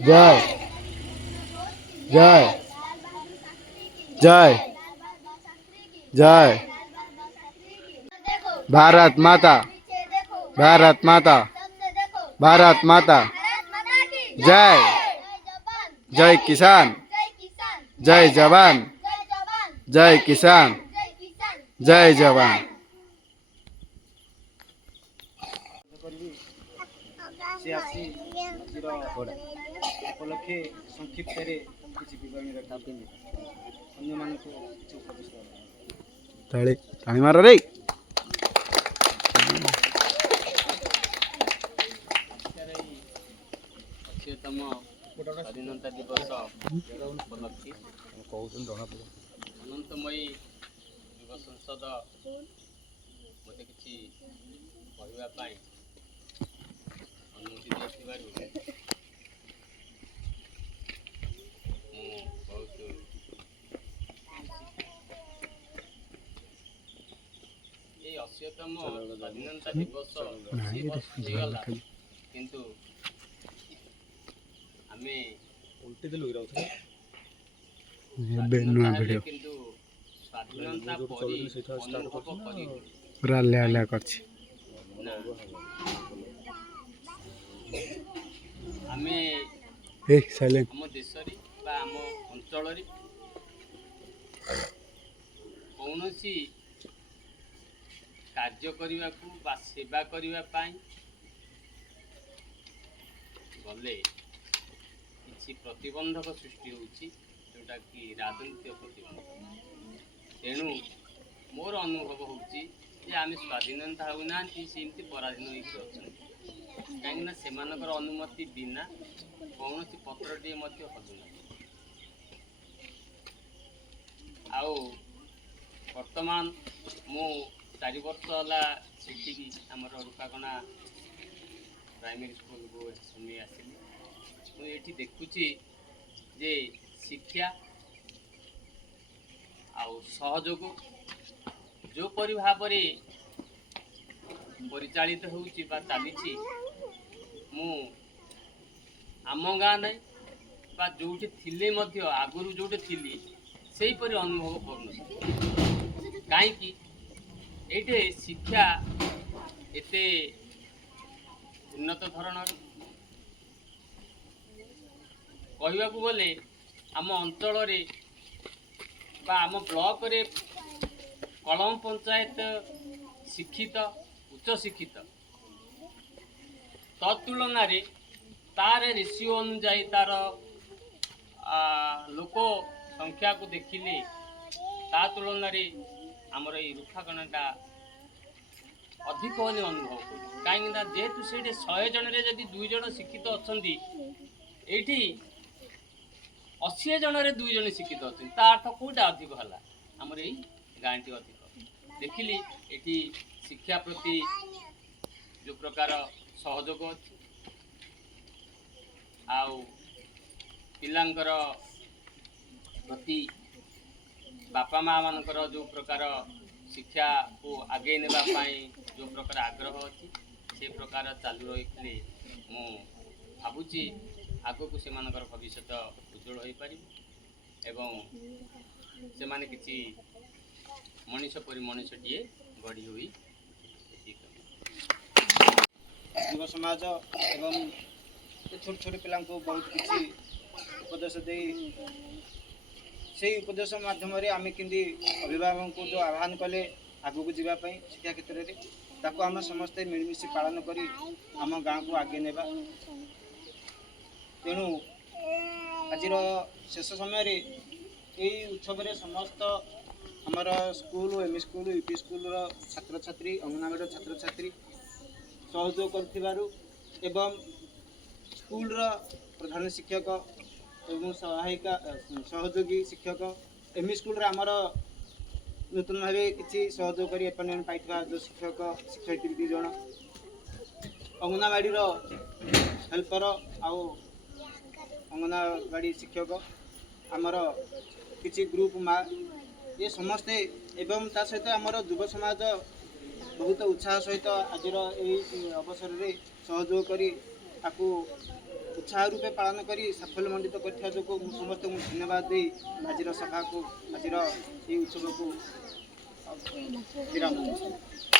जय जय जय जय भारत माता भारत माता भारत माता जय जय किसान जय जवान जय किसान जय जवान। उपलक्षे संक्षिप्त किसी विवरणी रखा ताली ताली मार रे। तम स्वाधीनता दिवस उपलक्षे अनंतमयी युव संसद मत कि कहवाई अनुमति बहुत ये 80तम स्वाधीनता दिवस किंतु आमे उल्टी दिल किंतु स्वाधीनता पूरा ले करछि आमे ए साइलेंट हम देश बा आम अंचल कौनसी कार्य करने को बा सेवा करने गले किसी प्रतिबंधक सृष्टि होउछि जोटा कि राजनीतिक प्रतिबंधक तेणु मोर अनुभव होउछि जे आमे स्वाधीनता होना सेमती पराधीन होकर अच्छा कहीं सेमानकर अनुमति बिना कौन पत्रटे हलुना आउ वर्तमान मु 4 वर्ष है सीखी आमर रूपाकणा प्राइमरी स्कूल को सुनी आसली मुझे देखुची जे शिक्षा आउ सहयोग जो परि भाव परिचालित होउची बा चलीची मु आम गाँ नहीं बा जोठी थिले मध्य आगुरु जोठी थिली सेही परि अनुभव करूँ कहीं ये शिक्षा एते उन्नत धरणर कहवा गले आम अंचल बा आम ब्लॉक रे कलम पंचायत शिक्षित उच्च शिक्षित तत्ुलन तार रेशियो अनुजाई तार लोक संख्या को देखिले ता तुलन आमर ये रूखाकणाटा अधिक बोली अनुभव कर कहीं जेहेतु से 100 जन जदि 2 जन शिक्षित अच्छा ये 80 जन 2 जन शिक्षित अच्छा ता अर्थ कौटा अधिक है आमर यही गाँटी अधिक देखिली ये शिक्षा प्रति जो प्रकार सहयोग अच्छी आउ पिलांकर प्रति बापा माँ मानकर जो प्रकार शिक्षा को आगे नेबाई जो प्रकार आग्रह अच्छी से प्रकार चालू रही मु भावुची आगक से भविष्य उज्जवल हो पार एवं से माने किसी मनीष परि मनीषटीए गढ़ी हुई युव समाज एवं छोट छोट पिला बहुत किसी उपदेश दे से उपदेश माध्यम आम कि अभिभावक को जो आह्वान कले आगू को जावाई शिक्षा क्षेत्र में ताको आम समस्ते मिलमिशि पालन करी आम गाँ को आगे नेबा तेणु आज शेष समय यही उत्सव समस्त आमर school ME school UP school छात्र छात्री अंगनवाड़ी छात्र छात्री सहयोग कर स्कूल प्रधान शिक्षक एवं सहायिका सहयोगी शिक्षक एमई स्कूल आमर नूतन भाव किसी सहयोग कर अपॉइंटमेंट पाई जो शिक्षक शिक्षयित्री 2 जन अंगनवाड़ी हेल्पर आउ अंगनवाड़ी शिक्षक आमर किसी ग्रुप माँ ये समस्ते एवं ता सहित आमर युव समाज बहुत उत्साह सहित आज अवसर में सहयोग कर ସୁଚାରୁ ରୂପେ ପାଳନ କରି ସାଫଲ୍ୟମଣ୍ଡିତ କରିଥିବା ଯୋଗୁଁ ମୁଁ ସମସ୍ତଙ୍କୁ ଧନ୍ୟବାଦ ଦେଇ ଆଜିର ସଭାକୁ ଆଜିର ଏହି ଉତ୍ସବକୁ ବିରାମ ଦେଉଛି।